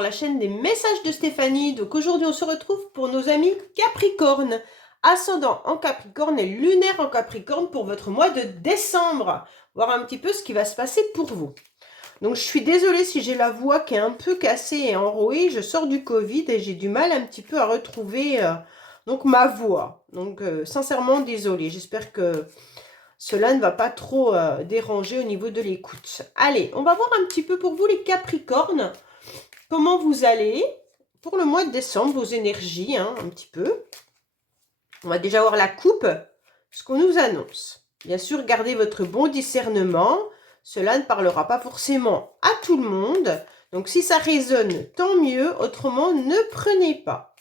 sur la chaîne des messages de Stéphanie. Donc aujourd'hui, on se retrouve pour nos amis Capricorne. Ascendant en Capricorne et lunaire en Capricorne pour votre mois de décembre. Voir un petit peu ce qui va se passer pour vous. Donc je suis désolée si j'ai la voix qui est un peu cassée et enrouée. Je sors du Covid et j'ai du mal un petit peu à retrouver donc ma voix. Donc sincèrement désolée. J'espère que cela ne va pas trop déranger au niveau de l'écoute. Allez, on va voir un petit peu pour vous les Capricornes. Comment vous allez pour le mois de décembre, vos énergies, un petit peu. On va déjà voir la coupe, ce qu'on nous annonce. Bien sûr, gardez votre bon discernement. Cela ne parlera pas forcément à tout le monde. Donc, si ça résonne, tant mieux. Autrement, ne prenez pas.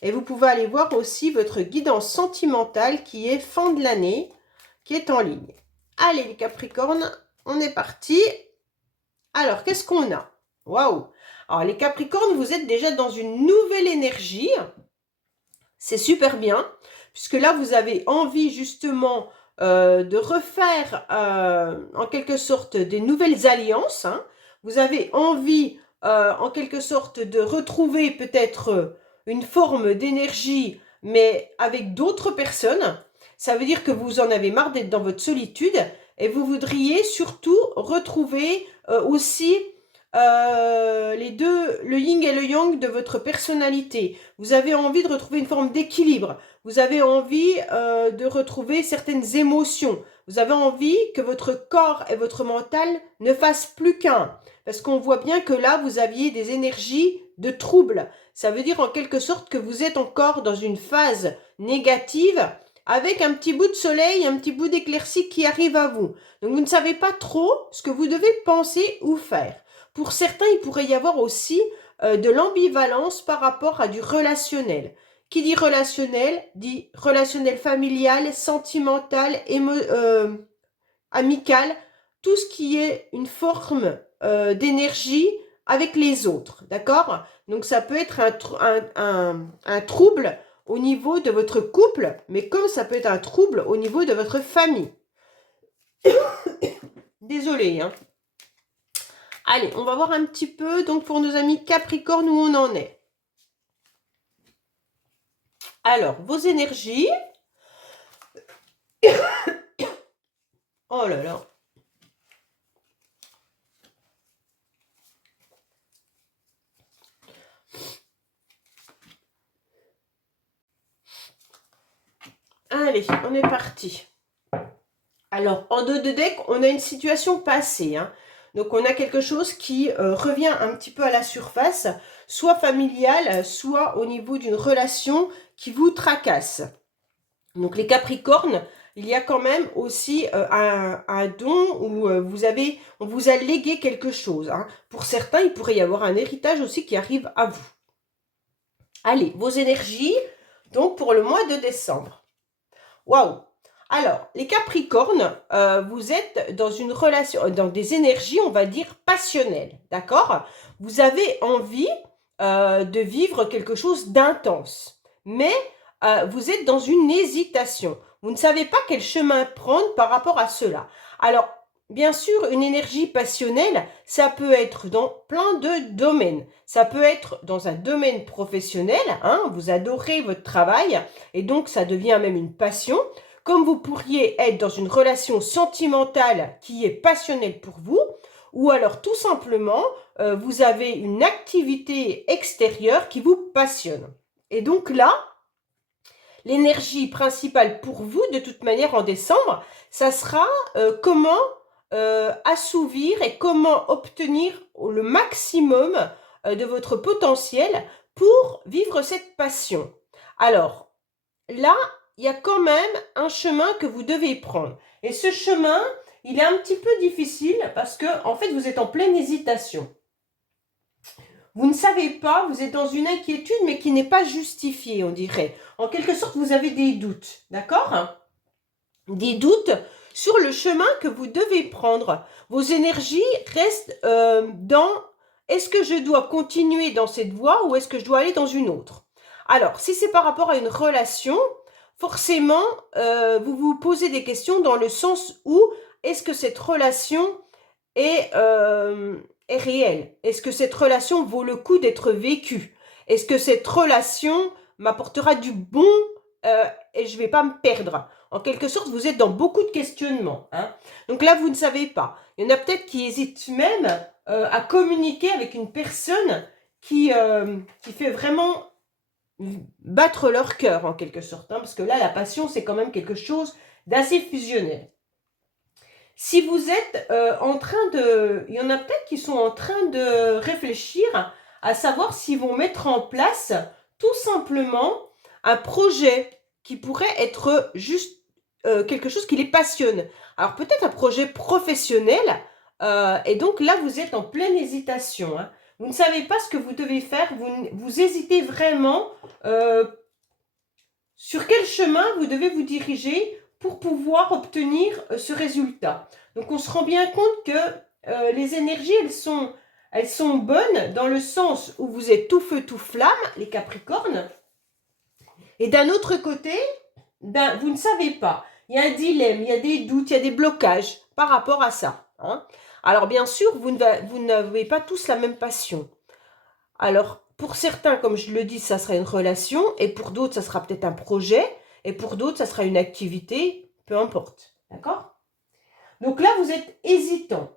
Et vous pouvez aller voir aussi votre guidance sentimentale qui est fin de l'année, qui est en ligne. Allez, les Capricornes, on est parti. Alors, qu'est-ce qu'on a? Waouh! Alors, les Capricornes, vous êtes déjà dans une nouvelle énergie. C'est super bien, puisque là, vous avez envie justement de refaire en quelque sorte des nouvelles alliances. Hein. Vous avez envie en quelque sorte de retrouver peut-être une forme d'énergie, mais avec d'autres personnes. Ça veut dire que vous en avez marre d'être dans votre solitude et vous voudriez surtout retrouver aussi les deux, le yin et le yang de votre personnalité. Vous avez envie de retrouver une forme d'équilibre. Vous avez envie de retrouver certaines émotions. Vous avez envie que votre corps et votre mental ne fassent plus qu'un. Parce qu'on voit bien que là, vous aviez des énergies de trouble. Ça veut dire en quelque sorte que vous êtes encore dans une phase négative avec un petit bout de soleil, un petit bout d'éclaircie qui arrive à vous. Donc vous ne savez pas trop ce que vous devez penser ou faire. Pour certains, il pourrait y avoir aussi de l'ambivalence par rapport à du relationnel. Qui dit relationnel familial, sentimental, amical, tout ce qui est une forme d'énergie avec les autres, d'accord? Donc ça peut être un trouble au niveau de votre couple, mais comme ça peut être un trouble au niveau de votre famille. Désolée, hein. Allez, on va voir un petit peu, donc pour nos amis Capricorne, où on en est. Alors, vos énergies. Oh là là. Allez, on est parti. Alors, en dos de deck, on a une situation passée. Hein. Donc, on a quelque chose qui revient un petit peu à la surface, soit familial, soit au niveau d'une relation qui vous tracasse. Donc, les Capricornes, il y a quand même aussi un don où on vous a légué quelque chose. Hein. Pour certains, il pourrait y avoir un héritage aussi qui arrive à vous. Allez, vos énergies, donc pour le mois de décembre. Waouh! Alors, les Capricornes, vous êtes dans une relation, dans des énergies, on va dire, passionnelles, d'accord? Vous avez envie de vivre quelque chose d'intense, mais vous êtes dans une hésitation. Vous ne savez pas quel chemin prendre par rapport à cela. Alors, bien sûr, une énergie passionnelle, ça peut être dans plein de domaines. Ça peut être dans un domaine professionnel, hein, vous adorez votre travail, et donc ça devient même une passion. Comme vous pourriez être dans une relation sentimentale qui est passionnelle pour vous, ou alors tout simplement, vous avez une activité extérieure qui vous passionne. Et donc là, l'énergie principale pour vous, de toute manière en décembre, ça sera comment assouvir et comment obtenir le maximum de votre potentiel pour vivre cette passion. Alors, là, il y a quand même un chemin que vous devez prendre. Et ce chemin, il est un petit peu difficile parce que, en fait, vous êtes en pleine hésitation. Vous ne savez pas, vous êtes dans une inquiétude, mais qui n'est pas justifiée, on dirait. En quelque sorte, vous avez des doutes, d'accord? Des doutes sur le chemin que vous devez prendre. Vos énergies restent dans « est-ce que je dois continuer dans cette voie ou est-ce que je dois aller dans une autre ?» Alors, si c'est par rapport à une relation, forcément, vous vous posez des questions dans le sens où est-ce que cette relation est est réelle? Est-ce que cette relation vaut le coup d'être vécue? Est-ce que cette relation m'apportera du bon et je ne vais pas me perdre? En quelque sorte, vous êtes dans beaucoup de questionnements. Hein. Donc là, vous ne savez pas. Il y en a peut-être qui hésitent même à communiquer avec une personne qui fait vraiment battre leur cœur, en quelque sorte. Hein, parce que là, la passion, c'est quand même quelque chose d'assez fusionnel. Si vous êtes en train de... Il y en a peut-être qui sont en train de réfléchir à savoir s'ils vont mettre en place tout simplement un projet qui pourrait être juste quelque chose qui les passionne. Alors peut-être un projet professionnel et donc là vous êtes en pleine hésitation. Hein. Vous ne savez pas ce que vous devez faire, vous hésitez vraiment sur quel chemin vous devez vous diriger pour pouvoir obtenir ce résultat. Donc on se rend bien compte que les énergies, elles sont bonnes dans le sens où vous êtes tout feu, tout flamme, les Capricornes. Et d'un autre côté, vous ne savez pas. Il y a un dilemme, il y a des doutes, il y a des blocages par rapport à ça. Hein. Alors bien sûr, vous n'avez pas tous la même passion. Alors, pour certains, comme je le dis, ça sera une relation, et pour d'autres, ça sera peut-être un projet, et pour d'autres, ça sera une activité, peu importe. D'accord? Donc là, vous êtes hésitant.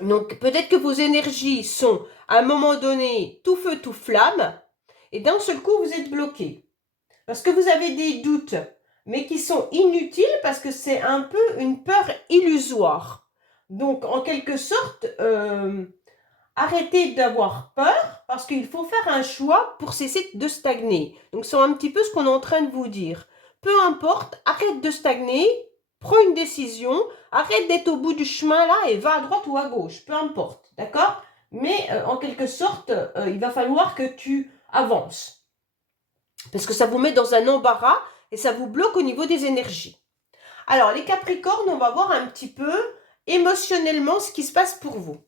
Donc, peut-être que vos énergies sont, à un moment donné, tout feu, tout flamme, et d'un seul coup, vous êtes bloqué. Parce que vous avez des doutes, mais qui sont inutiles, parce que c'est un peu une peur illusoire. Donc, en quelque sorte... arrêtez d'avoir peur parce qu'il faut faire un choix pour cesser de stagner. Donc, c'est un petit peu ce qu'on est en train de vous dire. Peu importe, arrête de stagner, prends une décision, arrête d'être au bout du chemin là et va à droite ou à gauche, peu importe, d'accord? Mais en quelque sorte, il va falloir que tu avances. Parce que ça vous met dans un embarras et ça vous bloque au niveau des énergies. Alors, les Capricornes, on va voir un petit peu émotionnellement ce qui se passe pour vous.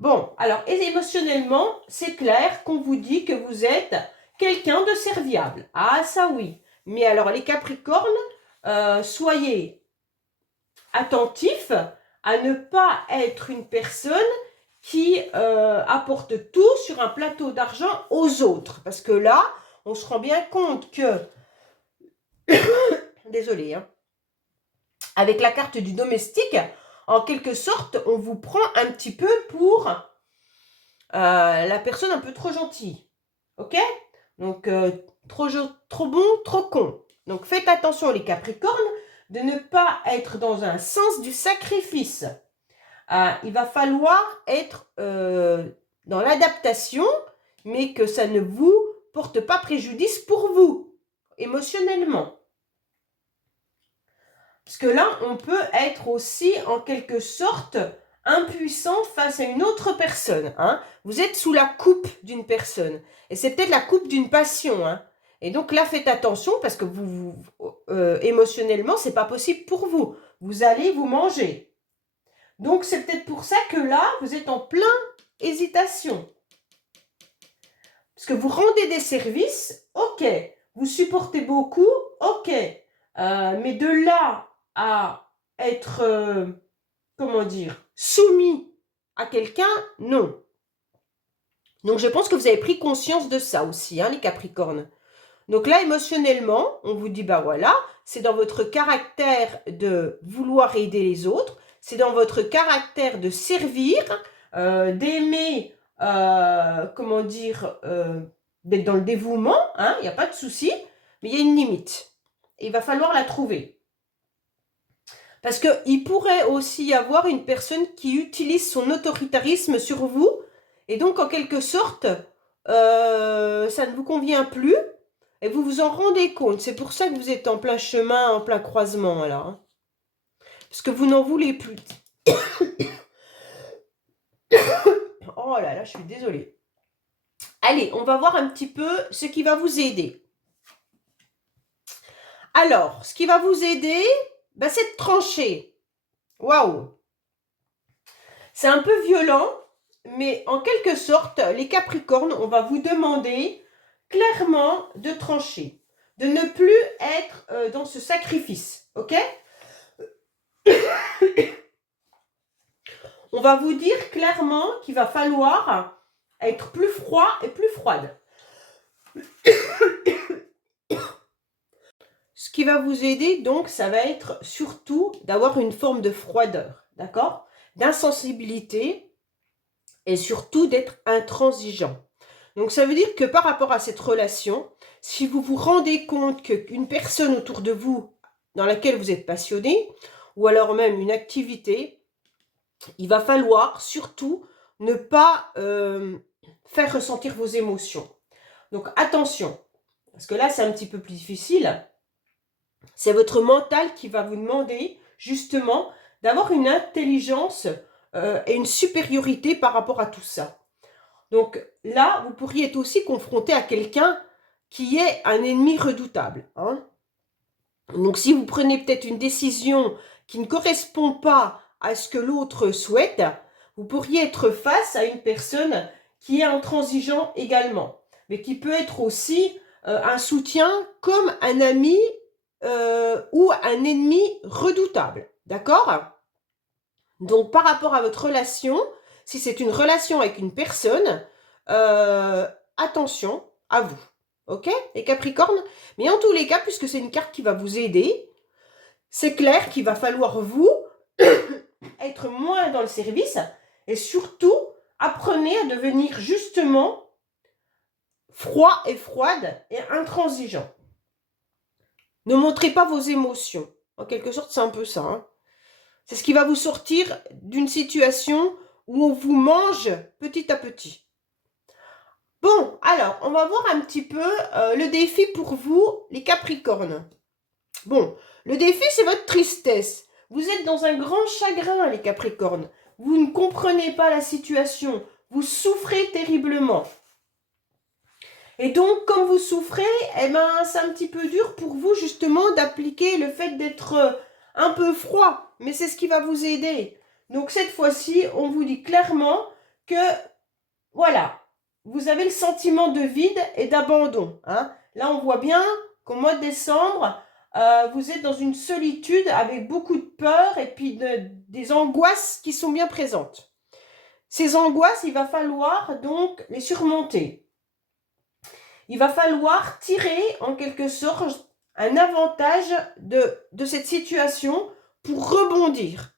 Bon, alors émotionnellement, c'est clair qu'on vous dit que vous êtes quelqu'un de serviable. Ah, ça oui. Mais alors les Capricornes, soyez attentifs à ne pas être une personne qui apporte tout sur un plateau d'argent aux autres. Parce que là, on se rend bien compte que... Désolée, hein. Avec la carte du domestique, en quelque sorte, on vous prend un petit peu pour... la personne un peu trop gentille. Ok? Donc, trop bon, trop con. Donc, faites attention, les Capricornes, de ne pas être dans un sens du sacrifice. Il va falloir être dans l'adaptation, mais que ça ne vous porte pas préjudice pour vous, émotionnellement. Parce que là, on peut être aussi, en quelque sorte, impuissant face à une autre personne. Hein. Vous êtes sous la coupe d'une personne. Et c'est peut-être la coupe d'une passion. Hein. Et donc là, faites attention parce que émotionnellement, c'est pas possible pour vous. Vous allez vous manger. Donc, c'est peut-être pour ça que là, vous êtes en plein hésitation. Parce que vous rendez des services, ok. Vous supportez beaucoup, ok. Mais de là à être... comment dire, soumis à quelqu'un, non. Donc, je pense que vous avez pris conscience de ça aussi, hein, les Capricornes. Donc là, émotionnellement, on vous dit, bah voilà, c'est dans votre caractère de vouloir aider les autres, c'est dans votre caractère de servir, d'aimer, comment dire, d'être dans le dévouement, hein, il n'y a pas de souci, mais il y a une limite. Et il va falloir la trouver. Parce qu'il pourrait aussi y avoir une personne qui utilise son autoritarisme sur vous. Et donc, en quelque sorte, ça ne vous convient plus. Et vous vous en rendez compte. C'est pour ça que vous êtes en plein chemin, en plein croisement, là. Hein. Parce que vous n'en voulez plus. Oh là là, je suis désolée. Allez, on va voir un petit peu ce qui va vous aider. Alors, ce qui va vous aider, ben, c'est de trancher. Waouh! C'est un peu violent, mais en quelque sorte, les Capricornes, on va vous demander clairement de trancher, de ne plus être dans ce sacrifice, ok? on va vous dire clairement qu'il va falloir être plus froid et plus froide. Ce qui va vous aider, donc, ça va être surtout d'avoir une forme de froideur, d'accord? D'insensibilité et surtout d'être intransigeant. Donc, ça veut dire que par rapport à cette relation, si vous vous rendez compte qu'une personne autour de vous dans laquelle vous êtes passionné, ou alors même une activité, il va falloir surtout ne pas faire ressentir vos émotions. Donc, attention, parce que là, c'est un petit peu plus difficile. C'est votre mental qui va vous demander justement d'avoir une intelligence et une supériorité par rapport à tout ça. Donc là, vous pourriez être aussi confronté à quelqu'un qui est un ennemi redoutable. Hein. Donc si vous prenez peut-être une décision qui ne correspond pas à ce que l'autre souhaite, vous pourriez être face à une personne qui est intransigeant également, mais qui peut être aussi un soutien comme un ami ou un ennemi redoutable. D'accord? Donc, par rapport à votre relation, si c'est une relation avec une personne, attention à vous. Ok, les Capricornes? Mais en tous les cas, puisque c'est une carte qui va vous aider, c'est clair qu'il va falloir vous être moins dans le service et surtout, apprenez à devenir justement froid et froide et intransigeant. Ne montrez pas vos émotions. En quelque sorte, c'est un peu ça. Hein. C'est ce qui va vous sortir d'une situation où on vous mange petit à petit. Bon, alors, on va voir un petit peu le défi pour vous, les Capricornes. Bon, le défi, c'est votre tristesse. Vous êtes dans un grand chagrin, les Capricornes. Vous ne comprenez pas la situation. Vous souffrez terriblement. Et donc, comme vous souffrez, eh ben, c'est un petit peu dur pour vous, justement, d'appliquer le fait d'être un peu froid. Mais c'est ce qui va vous aider. Donc, cette fois-ci, on vous dit clairement que, voilà, vous avez le sentiment de vide et d'abandon. Hein. Là, on voit bien qu'au mois de décembre, vous êtes dans une solitude avec beaucoup de peur et puis des angoisses qui sont bien présentes. Ces angoisses, il va falloir donc les surmonter. Il va falloir tirer en quelque sorte un avantage de cette situation pour rebondir.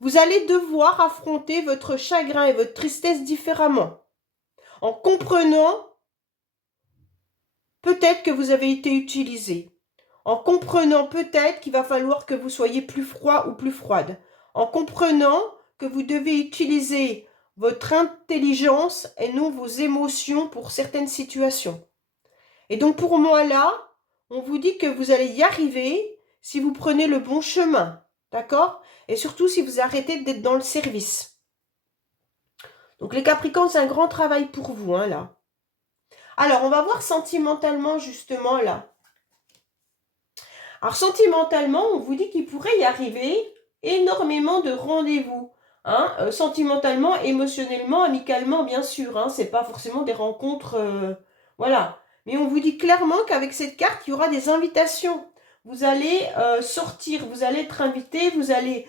Vous allez devoir affronter votre chagrin et votre tristesse différemment, en comprenant peut-être que vous avez été utilisé, en comprenant peut-être qu'il va falloir que vous soyez plus froid ou plus froide, en comprenant que vous devez utiliser votre intelligence et non vos émotions pour certaines situations. Et donc pour moi là, on vous dit que vous allez y arriver si vous prenez le bon chemin, d'accord? Et surtout si vous arrêtez d'être dans le service. Donc les Capricornes, c'est un grand travail pour vous, hein, là. Alors, on va voir sentimentalement, justement, là. Alors, sentimentalement, on vous dit qu'il pourrait y arriver énormément de rendez-vous. Hein, sentimentalement, émotionnellement, amicalement, bien sûr. Hein, c'est pas forcément des rencontres... voilà. Mais on vous dit clairement qu'avec cette carte, il y aura des invitations. Vous allez sortir, vous allez être invité, vous allez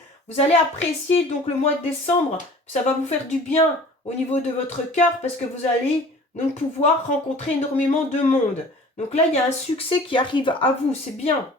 apprécier donc le mois de décembre. Ça va vous faire du bien au niveau de votre cœur parce que vous allez donc pouvoir rencontrer énormément de monde. Donc là, il y a un succès qui arrive à vous, c'est bien.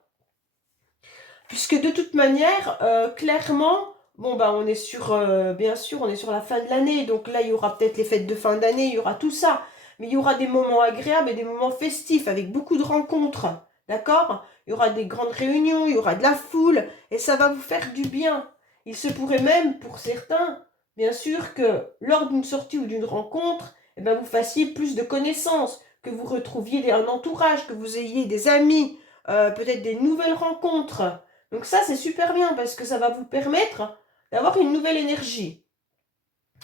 Puisque de toute manière, clairement, bon bah on est sur, bien sûr, on est sur la fin de l'année. Donc là, il y aura peut-être les fêtes de fin d'année, il y aura tout ça. Mais il y aura des moments agréables et des moments festifs avec beaucoup de rencontres. D'accord? Il y aura des grandes réunions, il y aura de la foule et ça va vous faire du bien. Il se pourrait même, pour certains, bien sûr, que lors d'une sortie ou d'une rencontre, eh ben, vous fassiez plus de connaissances, que vous retrouviez un entourage, que vous ayez des amis, peut-être des nouvelles rencontres. Donc ça, c'est super bien parce que ça va vous permettre d'avoir une nouvelle énergie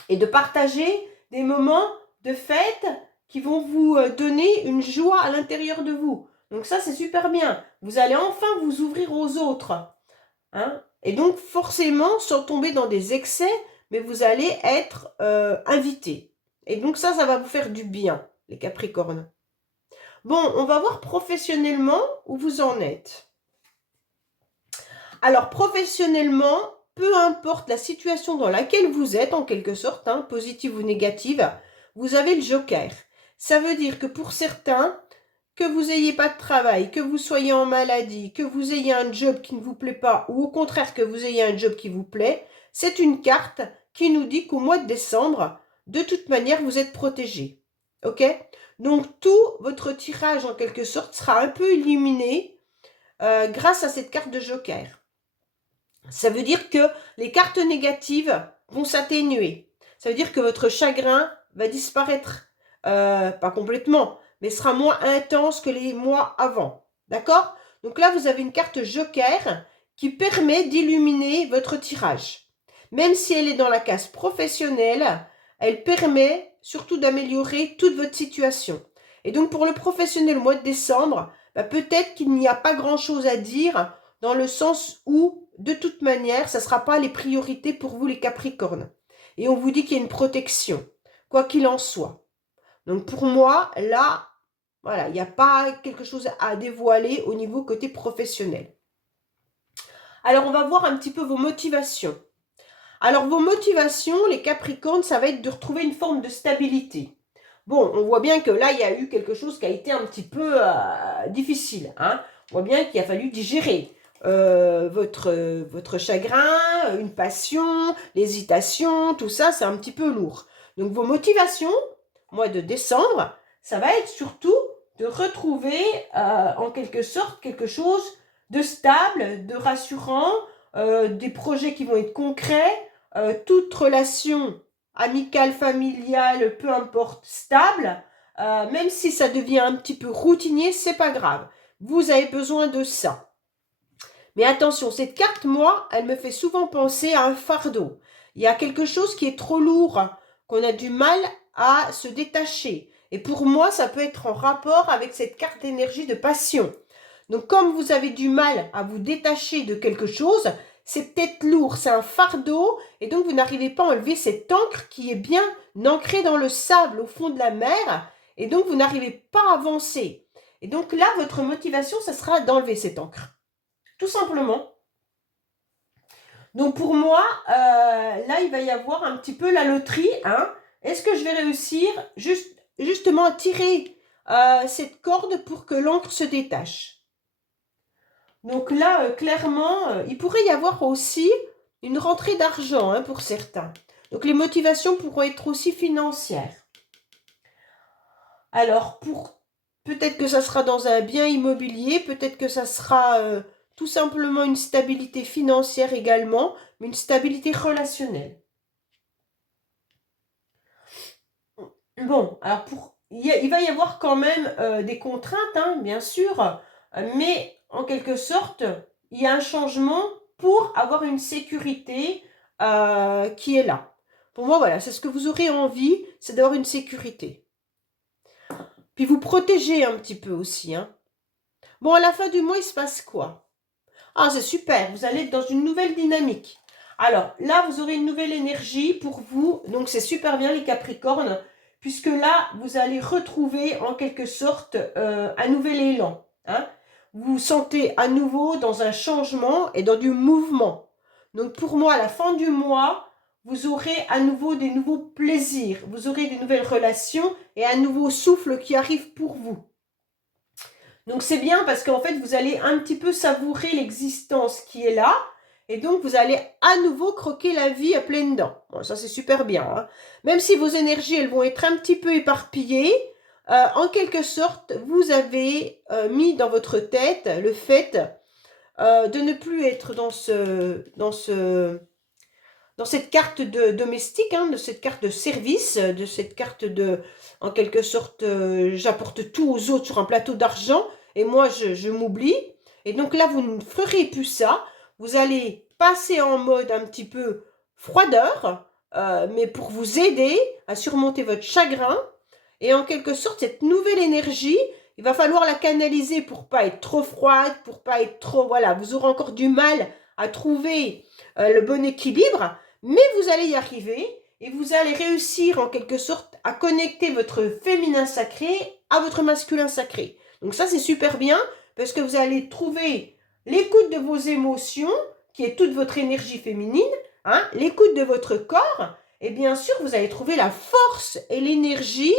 et de partager des moments de fête qui vont vous donner une joie à l'intérieur de vous. Donc ça, c'est super bien. Vous allez enfin vous ouvrir aux autres. Hein? Et donc, forcément, sans tomber dans des excès, mais vous allez être invité. Et donc ça va vous faire du bien, les Capricornes. Bon, on va voir professionnellement où vous en êtes. Alors, professionnellement, peu importe la situation dans laquelle vous êtes, en quelque sorte, hein, positive ou négative, vous avez le joker. Ça veut dire que pour certains, que vous n'ayez pas de travail, que vous soyez en maladie, que vous ayez un job qui ne vous plaît pas, ou au contraire que vous ayez un job qui vous plaît, c'est une carte qui nous dit qu'au mois de décembre, de toute manière, vous êtes protégé. Ok? Donc, tout votre tirage, en quelque sorte, sera un peu illuminé grâce à cette carte de joker. Ça veut dire que les cartes négatives vont s'atténuer. Ça veut dire que votre chagrin va disparaître. Pas complètement, mais sera moins intense que les mois avant. D'accord? Donc là, vous avez une carte joker qui permet d'illuminer votre tirage. Même si elle est dans la case professionnelle, elle permet surtout d'améliorer toute votre situation. Et donc pour le professionnel au mois de décembre, peut-être qu'il n'y a pas grand-chose à dire dans le sens où, de toute manière, ça ne sera pas les priorités pour vous les Capricornes. Et on vous dit qu'il y a une protection, quoi qu'il en soit. Donc pour moi, là, voilà, il n'y a pas quelque chose à dévoiler au niveau côté professionnel. Alors on va voir un petit peu vos motivations. Alors vos motivations, les Capricornes, ça va être de retrouver une forme de stabilité. Bon, on voit bien que là, il y a eu quelque chose qui a été un petit peu difficile. Hein. On voit bien qu'il a fallu digérer votre chagrin, une passion, l'hésitation, tout ça, c'est un petit peu lourd. Donc vos motivations, mois de décembre, ça va être surtout de retrouver en quelque sorte quelque chose de stable, de rassurant, des projets qui vont être concrets, toute relation amicale, familiale, peu importe, stable, même si ça devient un petit peu routinier, c'est pas grave. Vous avez besoin de ça. Mais attention, cette carte, moi, elle me fait souvent penser à un fardeau. Il y a quelque chose qui est trop lourd, qu'on a du mal à se détacher. Et pour moi, ça peut être en rapport avec cette carte d'énergie de passion. Donc, comme vous avez du mal à vous détacher de quelque chose, c'est peut-être lourd, c'est un fardeau, et donc vous n'arrivez pas à enlever cette encre qui est bien ancrée dans le sable au fond de la mer, et donc vous n'arrivez pas à avancer. Et donc là, votre motivation, ça sera d'enlever cette encre. Tout simplement. Donc pour moi, là, il va y avoir un petit peu la loterie. Hein. Est-ce que je vais réussir justement à tirer cette corde pour que l'encre se détache? Donc là, clairement, il pourrait y avoir aussi une rentrée d'argent hein, pour certains. Donc les motivations pourront être aussi financières. Alors, peut-être que ça sera dans un bien immobilier, peut-être que ça sera tout simplement une stabilité financière également, mais une stabilité relationnelle. Bon, alors il va y avoir quand même des contraintes, hein, bien sûr, mais en quelque sorte, il y a un changement pour avoir une sécurité qui est là. Pour moi, voilà, c'est ce que vous aurez envie, c'est d'avoir une sécurité. Puis vous protégez un petit peu aussi. Hein. Bon, à la fin du mois, il se passe quoi? Ah, c'est super, vous allez être dans une nouvelle dynamique. Alors, là, vous aurez une nouvelle énergie pour vous. Donc, c'est super bien, les Capricornes, puisque là, vous allez retrouver en quelque sorte un nouvel élan. Hein. Vous vous sentez à nouveau dans un changement et dans du mouvement. Donc, pour moi, à la fin du mois, vous aurez à nouveau des nouveaux plaisirs. Vous aurez des nouvelles relations et un nouveau souffle qui arrive pour vous. Donc c'est bien parce qu'en fait, vous allez un petit peu savourer l'existence qui est là. Et donc, vous allez à nouveau croquer la vie à pleines dents. Bon, ça, c'est super bien. Hein. Même si vos énergies, elles vont être un petit peu éparpillées, en quelque sorte, vous avez mis dans votre tête le fait de ne plus être dans cette carte de domestique, hein, de cette carte de service, de cette carte de, en quelque sorte, j'apporte tout aux autres sur un plateau d'argent et moi, je m'oublie. Et donc là, vous ne ferez plus ça. Vous allez passer en mode un petit peu froideur, mais pour vous aider à surmonter votre chagrin. Et en quelque sorte, cette nouvelle énergie, il va falloir la canaliser pour pas être trop froide, pour pas être trop... Voilà, vous aurez encore du mal à trouver le bon équilibre. Mais vous allez y arriver et vous allez réussir en quelque sorte à connecter votre féminin sacré à votre masculin sacré. Donc ça, c'est super bien parce que vous allez trouver l'écoute de vos émotions qui est toute votre énergie féminine, hein, l'écoute de votre corps, et bien sûr, vous allez trouver la force et l'énergie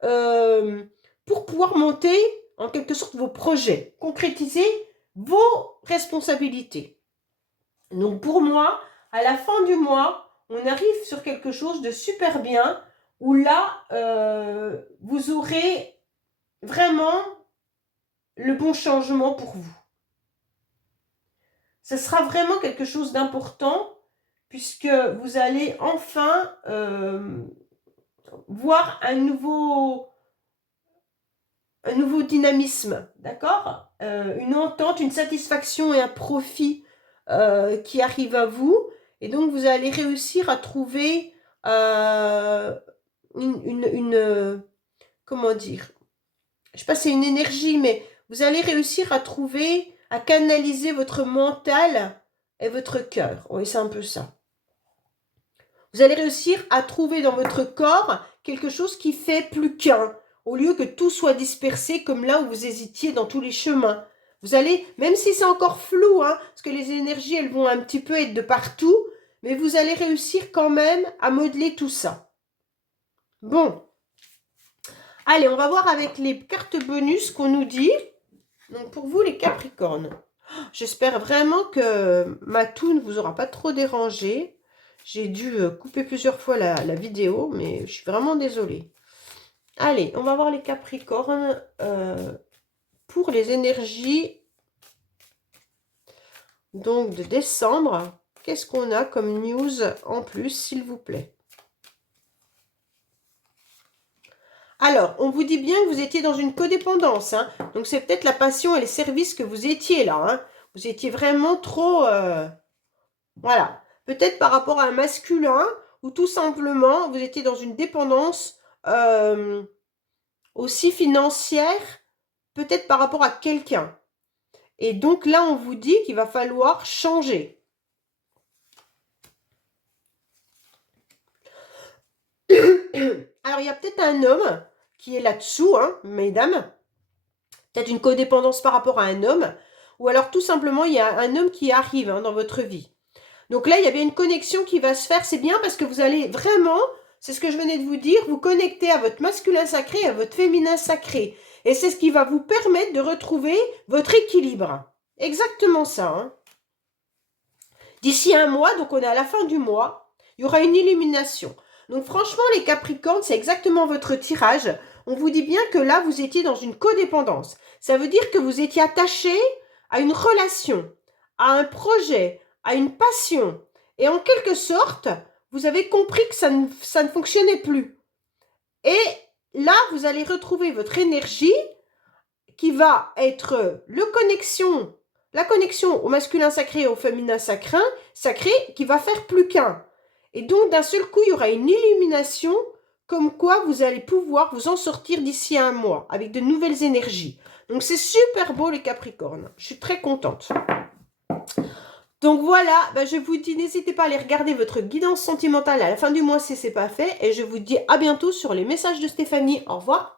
pour pouvoir monter, en quelque sorte, vos projets, concrétiser vos responsabilités. Donc, pour moi, à la fin du mois, on arrive sur quelque chose de super bien, où là, vous aurez vraiment le bon changement pour vous. Ce sera vraiment quelque chose d'important, puisque vous allez enfin voir un nouveau dynamisme, d'accord, une entente, une satisfaction et un profit qui arrive à vous. Et donc, vous allez réussir à trouver comment dire, je ne sais pas si c'est une énergie, mais vous allez réussir à trouver, à canaliser votre mental et votre cœur. Oui, c'est un peu ça. Vous allez réussir à trouver dans votre corps quelque chose qui fait plus qu'un, au lieu que tout soit dispersé comme là où vous hésitiez dans tous les chemins. Vous allez, même si c'est encore flou, hein, parce que les énergies, elles vont un petit peu être de partout, mais vous allez réussir quand même à modeler tout ça. Bon. Allez, on va voir avec les cartes bonus qu'on nous dit. Donc, pour vous, les Capricornes. J'espère vraiment que ma toux ne vous aura pas trop dérangé. J'ai dû couper plusieurs fois la vidéo, mais je suis vraiment désolée. Allez, on va voir les Capricornes pour les énergies donc de décembre. Qu'est-ce qu'on a comme news en plus, s'il vous plaît? Alors, on vous dit bien que vous étiez dans une codépendance. Hein. Donc, c'est peut-être la passion et les services que vous étiez là. Hein. Vous étiez vraiment trop... voilà. Peut-être par rapport à un masculin ou tout simplement, vous étiez dans une dépendance aussi financière, peut-être par rapport à quelqu'un. Et donc là, on vous dit qu'il va falloir changer. Alors, il y a peut-être un homme qui est là-dessous, hein, mesdames. Peut-être une codépendance par rapport à un homme. Ou alors, tout simplement, il y a un homme qui arrive hein, dans votre vie. Donc là, il y a bien une connexion qui va se faire. C'est bien parce que vous allez vraiment, c'est ce que je venais de vous dire, vous connecter à votre masculin sacré et à votre féminin sacré. Et c'est ce qui va vous permettre de retrouver votre équilibre. Exactement ça. Hein. D'ici un mois, donc on est à la fin du mois, il y aura une illumination. Donc franchement, les Capricornes, c'est exactement votre tirage. On vous dit bien que là, vous étiez dans une codépendance. Ça veut dire que vous étiez attaché à une relation, à un projet, à une passion. Et en quelque sorte, vous avez compris que ça ne fonctionnait plus. Et là, vous allez retrouver votre énergie qui va être la connexion au masculin sacré et au féminin sacré qui va faire plus qu'un. Et donc, d'un seul coup, il y aura une illumination comme quoi vous allez pouvoir vous en sortir d'ici un mois avec de nouvelles énergies. Donc, c'est super beau les Capricornes. Je suis très contente. Donc voilà, je vous dis, n'hésitez pas à aller regarder votre guidance sentimentale à la fin du mois si ce n'est pas fait. Et je vous dis à bientôt sur les messages de Stéphanie. Au revoir.